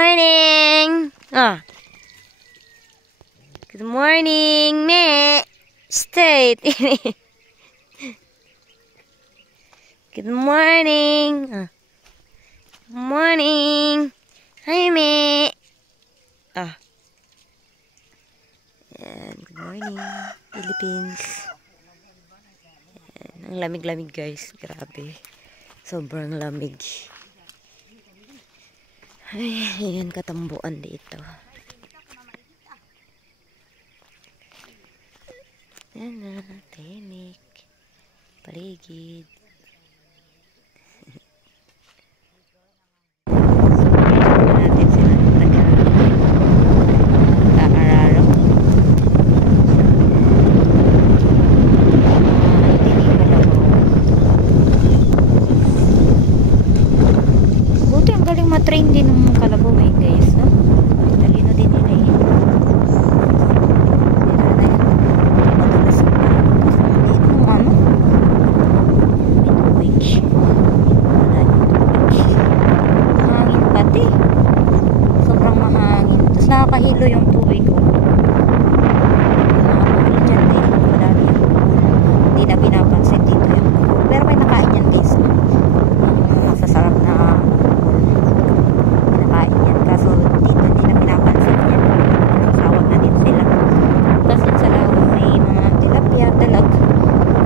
morning! Ah. Good morning, me. Stay. Good morning. Ah. Good morning. Hi, me. Ah. Yan. Good morning, Philippines. Yan. Ang lamig-lamig, guys. Grabe. Sobrang lamig. Ay, yan katambuan dito. Yan na, tahimik. Paligid. Natin sila taga-araro. Buti ang galing matrain din ng kalabaw eh, guys. No? Talino din nila eh. Nakakahilo yung tubig ko. Dyan din. Hindi na pinapansin dito yung pero may nakain yan guys. Masasarap na nakain yan. Kaso dito hindi na pinapansin yan. Sawag na din sila. Tapos yun sa lawag may mga tilapia, dalag.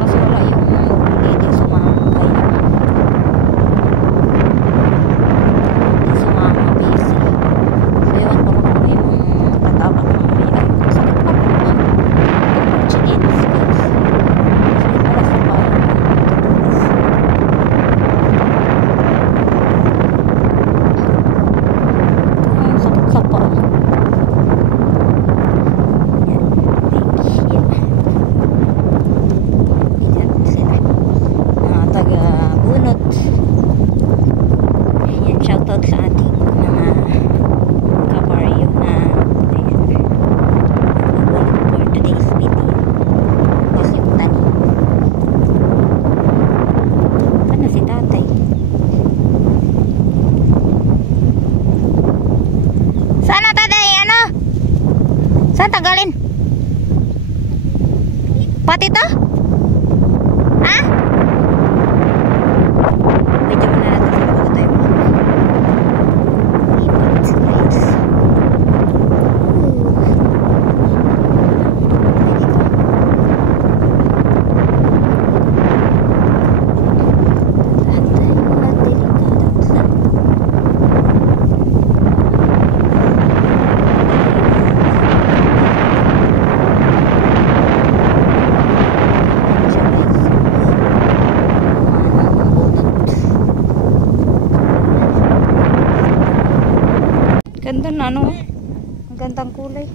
Kaso wala yung dito sumama. Kaya sumama busy. So yun po. Shoutout sa ating mga kabaryo na for today's video. Kasi yung tani. Ano si tatay? Sana tatay, ano? Saan tagalin? Pati to? Ha? Medyo mo na natin sa bago tayo. Ganda na, ano? Ang gandang kulay.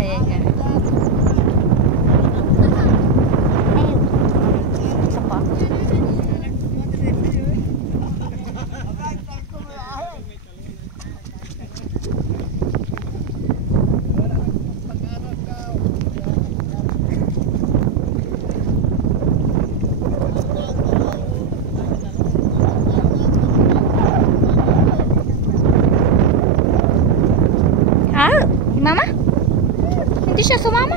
Ayan nga. Isa pa. Mama? Hindi siya sumama.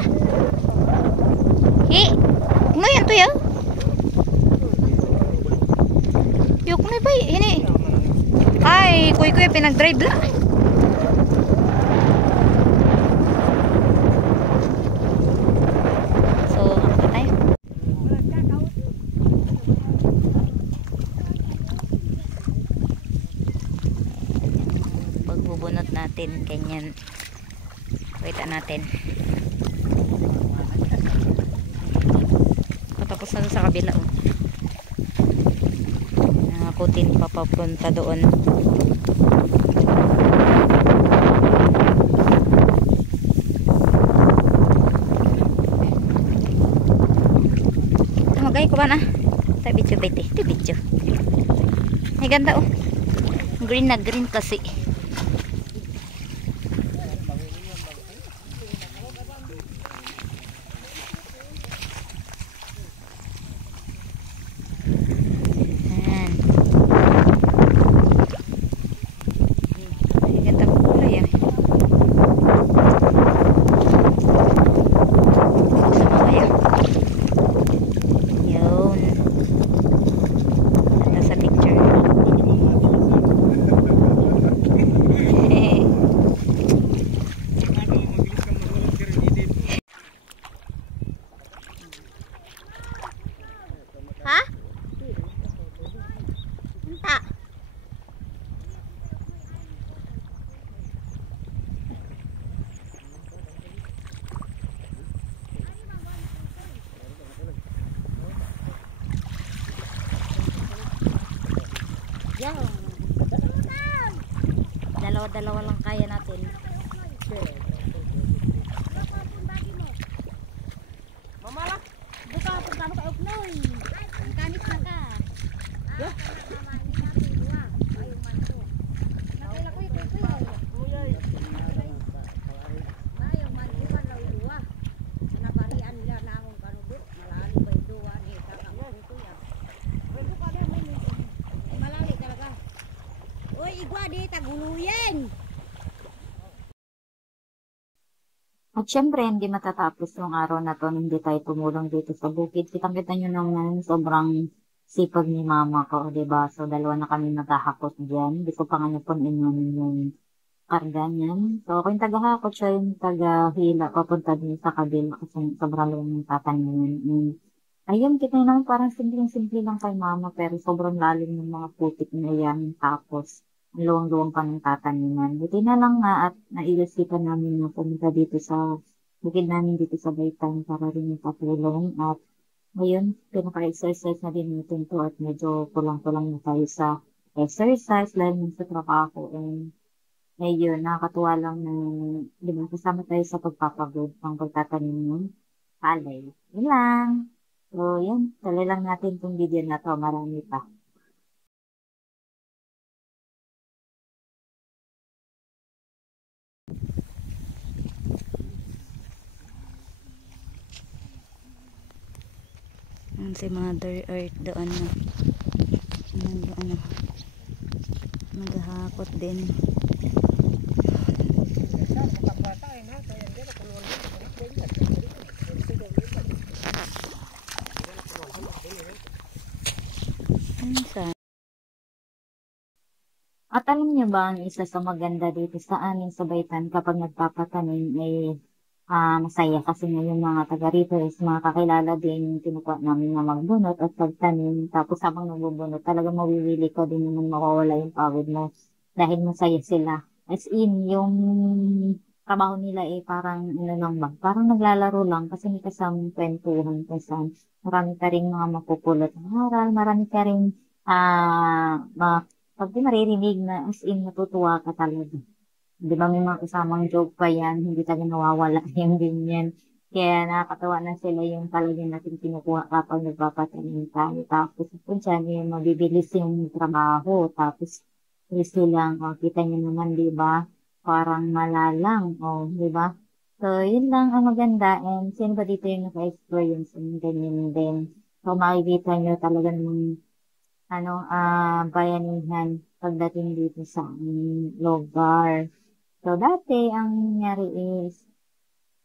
Ngayon to yaw. Yuk na ba? Ini. Ay, kuy-kuy pinag-drive la. So, ano tayo? Pagbubunot natin, ganyan. Kita natin. Tapos na sa kabila. Nangakutin pa papunta doon. Tumagay ko ba na? Ito video ba ito? Ito video. Ay ganda oh. Green na green kasi. dalawa lang kaya natin. Mamala, buka pag kano ka uknoy. Ang kanis na ka. Yeah. At syempre, hindi matatapos yung araw na to nung hindi tayo tumulong dito sa bukid. Kitang-kita nyo naman, sobrang sipag ni mama ko, diba? So, dalawa na kami naghahakot dyan. Hindi ko pa nga napunin yung karga niyan. So, ako yung tagahakot, siya yung tagahila, papunta din sa kabila kasi sobrang lang yung tatanin. Ayun, kita nyo naman parang simpleng-simple lang kay mama, pero sobrang lalim ng mga putik na yan. Tapos, ang luwang-luwang pa ng tataniman. Buti na lang nga at nailasipan namin na pumunta dito sa bukid namin dito sa Baytan para rin patulong. At ngayon, pinaka-exercise na din natin to at medyo kulang-kulang na tayo sa exercise dahil nung sa trabaho. And ngayon, nakakatuwa lang na di ba, kasama tayo sa pagpapagod ng pagtatanim ng palay. Yun lang. So, yan. Tuloy lang natin itong video na to. Marami pa. Si Mother Earth doon na naghahakot din. At alam niyo ba, ang isa sa maganda dito sa amin sa Baytan kapag nagpapatanim ay masaya kasi nga yung mga taga rito is mga kakilala din yung kinukuha namin na magbunot at pagtanim. Tapos habang nagbubunot, talaga mawiwili ko din naman mawawala yung pagod mo dahil masaya sila. As in, yung trabaho nila eh parang ano lang ba, parang naglalaro lang kasi may kasamang kwentuhan kasi marami ka rin mga mapupulot ng aral, marami ka rin pag di maririnig na as in natutuwa ka talaga. Di ba may mga kasamang joke pa yan, hindi talaga nawawala yung ganyan. Kaya nakakatawa na sila yung talagang natin kinukuha kapag nagpapatanim tayo. Tapos kung siya yung mabibilis yung trabaho. Tapos silang, kita nyo naman, di ba? Parang malalang, di ba? So, yun lang ang maganda. And sino ba dito yung naka-experience ng ganyan din? So, makikita nyo talaga namang bayanihan pagdating dito sa lugar. So, dati, ang nangyari is,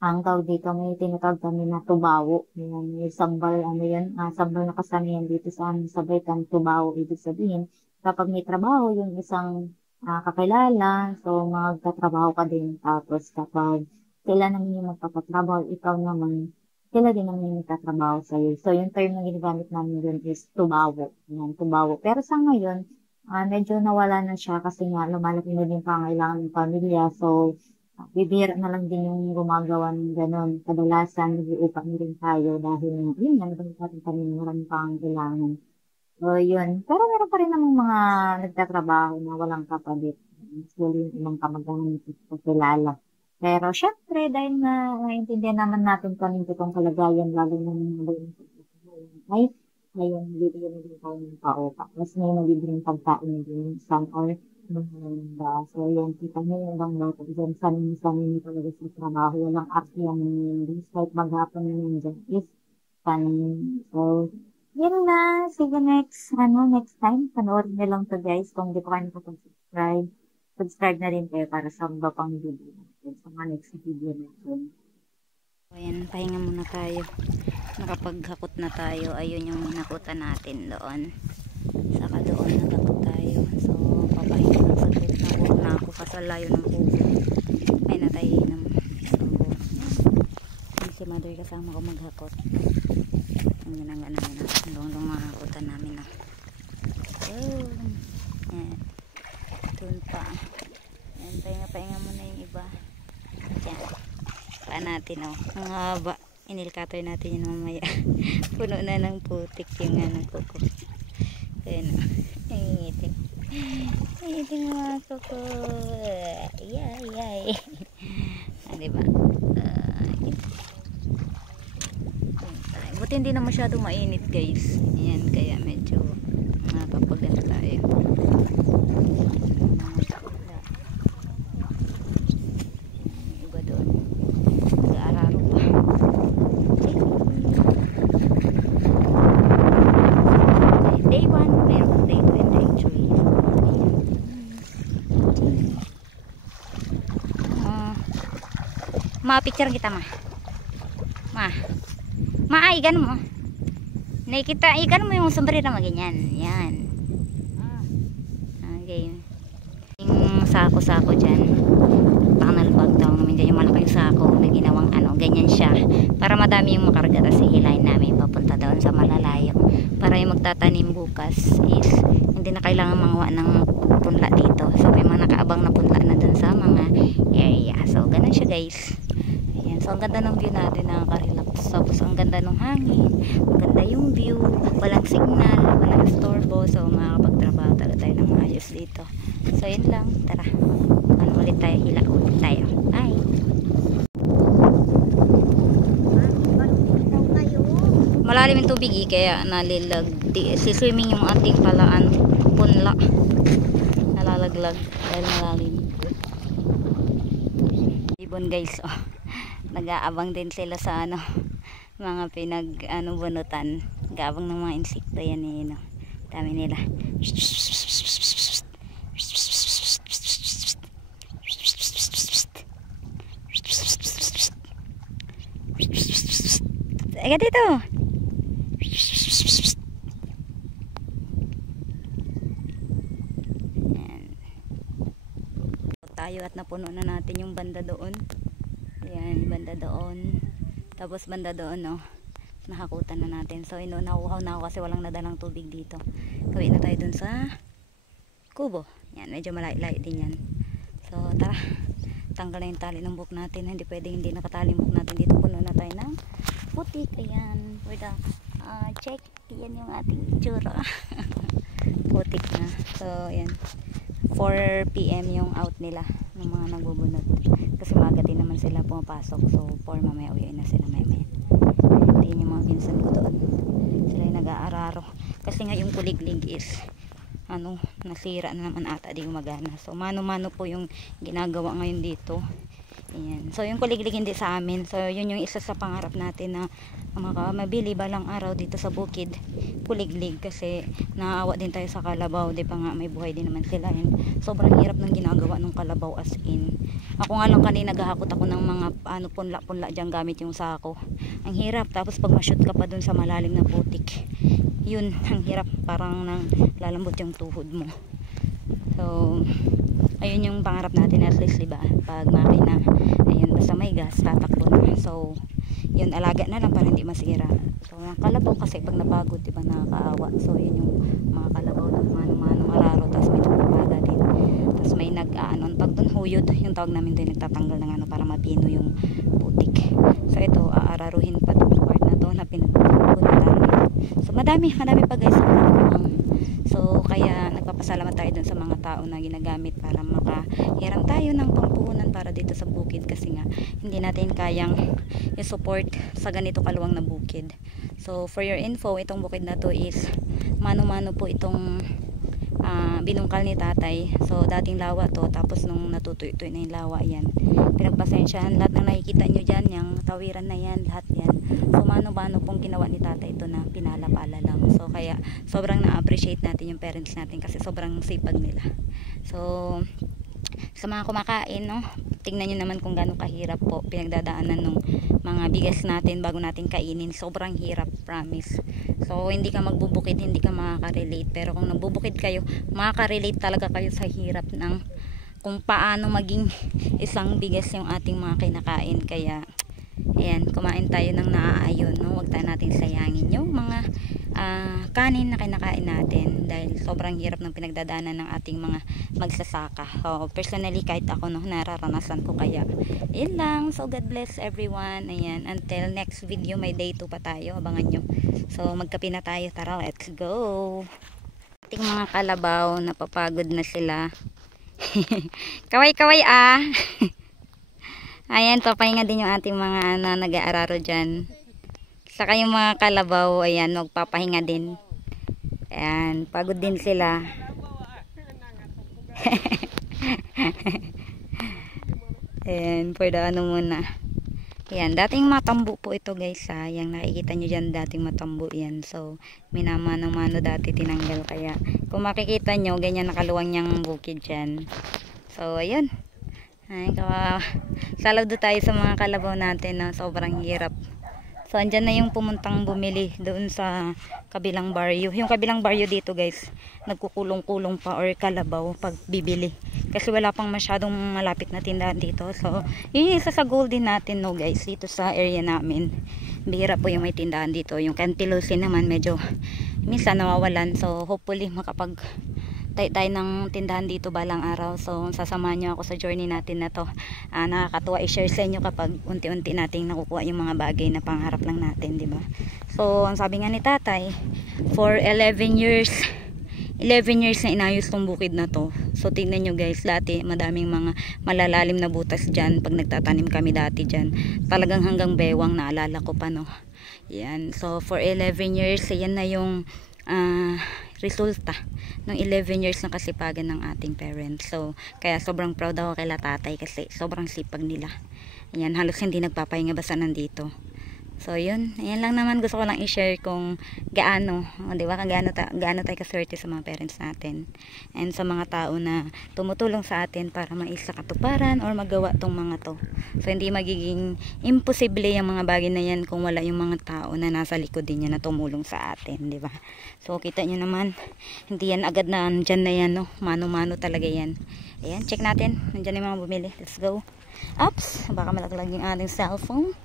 ang tawag dito, may tinatawag kami na tubawo. Yan, yung sambal, sambal na kasamihan dito sa amin sa Baytan, tubawo, ibig sabihin. Kapag may trabaho, yung isang kakilala, so magtatrabaho ka din. Tapos, kapag sila naman yung magpapatrabaho, ikaw naman, sila din naman yung magtatrabaho sa'yo. So, yung term na ginagamit namin dun is tubawo. Yan, tubawo. Pero sa ngayon, medyo nawala na siya kasi nga lumalaki na din pangailangan ng pamilya. So, bibihira na lang din yung gumagawa ng gano'n. Kadalasan, nag-iupa na rin tayo dahil yun, nagagawin natin kami maraming pangailangan. So, yun. Pero meron pa rin namang mga nagtatrabaho na walang kapalit. Actually, yung ibang kamag-anak na kilala. Pero, syempre, dahil na naintindihan naman natin kami itong kalagayan, lalo na ng mga ay, ngayon, bibigyan na din tayo ng paupa. Mas may nabibigyan pagkain din san or mga. So, yan, kita nyo yung ibang lahat. Diyan, sanin talaga sa trabaho. Walang akyang kahit maghapon na yun dyan is sanin. So, yun na. See you next time. Panoorin nyo lang to guys. Kung di pa kayo nakapag-subscribe, subscribe na rin kayo para sa iba pang video natin. Sa mga next video natin. Ayan, pahinga muna tayo. Nakapaghakot na tayo. Ayun yung nakutan natin doon. Saka doon naghakot tayo. So, papahinga ng saglit. Nakuha na ako kasi layo ng puso. Ay, natahinam. So, yun si Mother kasama ko maghakot. Ang ginagana na. Hanggang mahakutan namin na. Oh, yan. Doon pa. Yan, pahinga muna yung iba. Yan. Pa natin, ang haba. Inilkatoy natin yun mamaya. Puno na ng putik yung kuko. Ayan, nangingitin. Ito mga kuko. Yay. Diba? Buti hindi na masyado mainit guys. Ayan, kaya medyo nakapaganda tayo. Iba doon. Nag-aararo pa. Day 1, meron day 2 and day 3. Ma-picture kita ma. Igan mo. Nakikita, igan mo yung sombrero mo ganyan. Yan. Okay. Yung sako-sako dyan. Tunnel bag daw namin dyan. Yung malaking sako na ginawang ganyan siya. Para madami yung makarga. Tapos hihilahin namin papunta doon sa malalayo. Para yung magtatanim bukas is hindi na kailangan manguha ng punla dito. So may mga nakaabang na punla na doon sa mga area. So ganun siya guys. So ang ganda ng view natin, nakaka-relax. Tapos ang ganda ng hangin, ang ganda yung view, walang signal, walang istorbo. So makakapagtrabaho talaga tayo ng maayos dito. So yun lang, tara. Ulit tayo, hila ulit tayo. Bye! Malalim yung tubig kaya nalilag. Siswimming yung ating palaan. Punla. Nalalaglag dahil malalim. Ibon guys, nag-aabang din sila sa mga bunutan. Nag-aabang ng mga insekto yan dami nila. Aga dito. Tayo at napuno na natin yung banda doon. Ayan, banda doon. Tapos banda doon, nakakutan na natin. So, nakuhaw na ako kasi walang nadalang tubig dito. Gawin na tayo dun sa kubo. Yan, medyo malayo-layo din yan. So, tara. Tanggal na yung tali ng buhok natin. Hindi pwedeng hindi nakatali yung buhok natin dito. Puno na tayo ng putik. Ayan, for the check. Yan yung ating itsura. Putik na. So, ayan. 4 PM yung out nila ng mga nagbubunot kasi maga din naman sila pumapasok, so 4 mamaya uwi na sila mamaya. Tingin yung mga pinsan ko doon, sila yung nag-aararo kasi nga yung kuliglig is nasira na naman ata, di gumagana. So mano-mano po yung ginagawa ngayon dito. Ayan. So yung kuliglig hindi sa amin, so yun yung isa sa pangarap natin na mabili balang araw dito sa bukid, kuliglig, kasi naawa din tayo sa kalabaw, di pa nga may buhay din naman sila. And sobrang hirap ng ginagawa ng kalabaw, as in ako nga lang kanina naghahakot ako ng mga punla-punla dyan gamit yung sako. Ang hirap, tapos pag ma-shoot ka pa dun sa malalim na putik, yun ang hirap, parang nang lalambot yung tuhod mo. So ayun yung pangarap natin, at least diba, pag makina, ayun, basta may gas, tatakbo na. So yun, alaga na lang para hindi masira. So yung kalabaw kasi pag napagod, diba, nakakaawa. So yun yung mga kalabaw ng manong araro, tapos may nagpapala din, tapos may pag dun huyod, yung tawag namin doon, nagtatanggal ng para mapino yung putik. So ito, aararuhin pa itong part na to na pinupuntan. So madami pa guys. So kaya nagpapasalamat tayo dun sa mga tao na ginagamit para makahiram tayo ng pampuhunan para dito sa bukid, kasi nga hindi natin kayang i-support sa ganito kaluwang na bukid. So for your info, itong bukid na to is mano-mano po itong binungkal ni tatay. So dating lawa to, tapos nung natutuyo-tuyo na yung lawa, yan, pinagpasensyahan lahat ng nakikita nyo dyan, yung tawiran na yan, lahat yan. So mano-mano pong ginawa ni tatay ito na pinala-pala lang. So kaya sobrang na-appreciate natin yung parents natin kasi sobrang sipag nila. So sa mga kumakain, tingnan nyo naman kung gaano kahirap po pinagdadaanan ng mga bigas natin bago natin kainin. Sobrang hirap, promise. So hindi ka magbubukid, hindi ka makaka-relate, pero kung nagbubukid kayo, makaka-relate talaga kayo sa hirap ng kung paano maging isang bigas yung ating mga kinakain. Kaya ayan, kumain tayo ng naaayon, huwag tayo natin sayangin yung mga kanin na kinakain natin dahil sobrang hirap ng pinagdadaanan ng ating mga magsasaka. So personally, kahit ako nararanasan ko, kaya yun lang. So God bless everyone. Ayan, until next video, may day 2 pa tayo, abangan nyo. So magkape na tayo, tara, let's go. ating mga kalabaw, napapagod na sila. Kaway-kaway ah. Ayan, papahinga din yung ating mga nag-aararo dyan. Saka yung mga kalabaw, ayan, magpapahinga din. Ayan, pagod din sila. Ayan, for the ano muna. Ayan, dating matambo po ito guys ha. Yang nakikita nyo dyan, dating matambo yan. So, minamano-mano dati tinanggal. Kaya, kung makikita nyo, ganyan nakaluwang niyang bukid dyan. So, ayun. Ay, saludo tayo sa mga kalabaw natin na sobrang hirap. So, andyan na yung pumuntang bumili doon sa kabilang baryo. Yung kabilang baryo dito guys, nagkukulong-kulong pa or kalabaw pag bibili. Kasi wala pang masyadong malapit na tindahan dito. So, yun yung isa sa goal din natin no guys, dito sa area namin. Bihira po yung may tindahan dito. Yung Cantilusi naman medyo minsan nawawalan. So, hopefully makapag tayo ng tindahan dito balang araw. So, sasamahan nyo ako sa journey natin na to. Nakakatuwa i-share sa inyo kapag unti-unti nating nakukuha yung mga bagay na pangarap lang natin, di ba? So, ang sabi nga ni tatay, for 11 years na inayos tong bukid na to. So, tingnan nyo guys, dati madaming mga malalalim na butas dyan. Pag nagtatanim kami dati dyan, talagang hanggang bewang naalala ko pa, no? Yan. So, for 11 years, yan na yung resulta ng 11 years ng kasipagan ng ating parents. So, kaya sobrang proud ako kay tatay kasi sobrang sipag nila. Ayan, halos hindi nagpapahinga basta nandito. So, yun. Ayan lang naman gusto ko lang i-share kung gaano, di ba, gaano tayo kaswerte sa mga parents natin. And sa mga tao na tumutulong sa atin para maisa katuparan or magawa tong mga to. So, hindi magiging imposible yung mga bagay na yan kung wala yung mga tao na nasa likod din yan na tumulong sa atin, di ba? So, kita nyo naman, hindi yan agad na dyan na yan, no? Mano-mano talaga yan. Ayan, check natin. Nandyan yung mga bumili. Let's go. Oops, baka malaglag yung ating cellphone.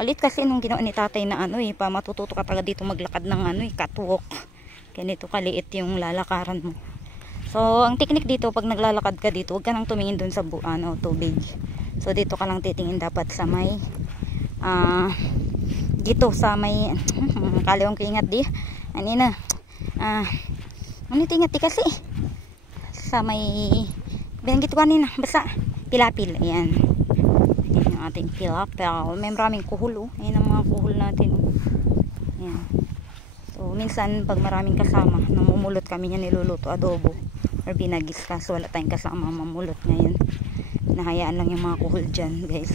Alit kasi nung ginawa ni tatay na pa matututo ka talaga dito maglakad ng catwalk. Ganito kaliit yung lalakaran mo. So, ang technique dito pag naglalakad ka dito, huwag ka nang tumingin dun sa tubig. So, dito ka lang titingin dapat sa may dito sa may kaliwang kiingat di. Anina. Ingat di kasi sa may binanggit ko kanina, basta pilapil. Ayan. Yung ating pilapil. May maraming kuhul. Ayan ang mga kuhul natin. Ayan. So, minsan pag maraming kasama, namumulot kami niya niluluto adobo or binagis ka. So, wala tayong kasama mamulot ngayon. Nahayaan lang yung mga kuhul dyan, guys.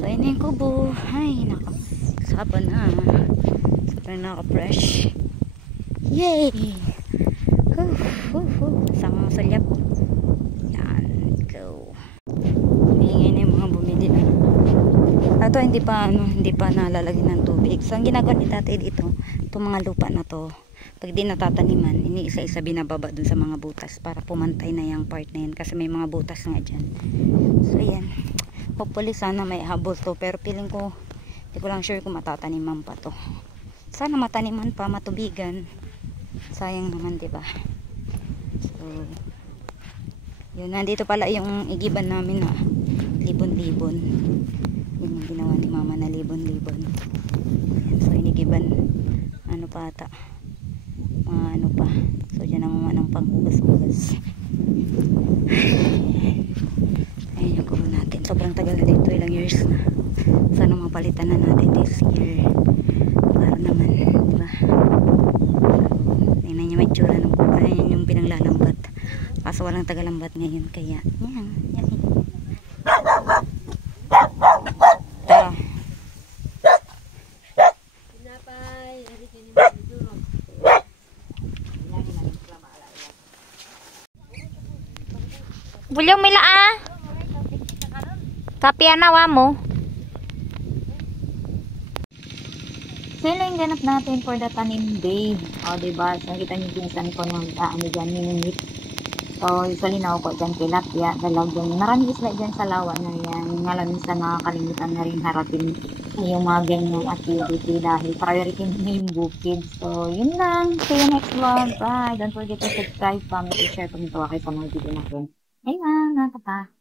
So, yun yung kubo. Ay, sapa na. Sapa na naka-fresh. Yay! Sama sa liyap. Yan. Go. Ingay na yung mga bumili. Ito hindi pa nalalagyan ng tubig. So, ang ginagawa ni tatay dito, itong mga lupa na to, pag di natataniman, ini-isa-isa binababa dun sa mga butas para pumantay na yung part na yan. Kasi may mga butas nga dyan. So, yan. Hopefully, sana may habol to. Pero feeling ko, hindi ko lang sure kung matataniman pa to. Sana mataniman pa, matubigan. Sayang naman, diba? So, yun, nandito pala yung igiban namin na libon-libon. Yun yung ginawa ni mama na libon-libon. So, inigiban, pa ata. Pa. So, dyan ang ng panghugas-hugas. Ayan yung kubo natin. Sobrang tagal na dito, ilang years na. Sana mapalitan na natin this year. Para naman, diba? Tingnan niya may tsura ng kubo. Ayan yung pinanglalambat. Kaso walang tagalambat ngayon. Kaya, yan. Bulyong mila Kapi anawa mo. Sila yung ganap natin for the tanim day. O, diba? So, nakita niyo pinsan ko ng dyan, minimit. So, usually na ako dyan tilapia, dalag dyan. Maraming isla dyan sa lawa na yan. Nga lang minsan nakakalimutan na rin harapin yung mga ganyang activity dahil priority na yung bukid. So, yun lang. See you next vlog. Bye! Don't forget to subscribe, comment, share, comment kayo sa mga video natin. Ayun, nakata.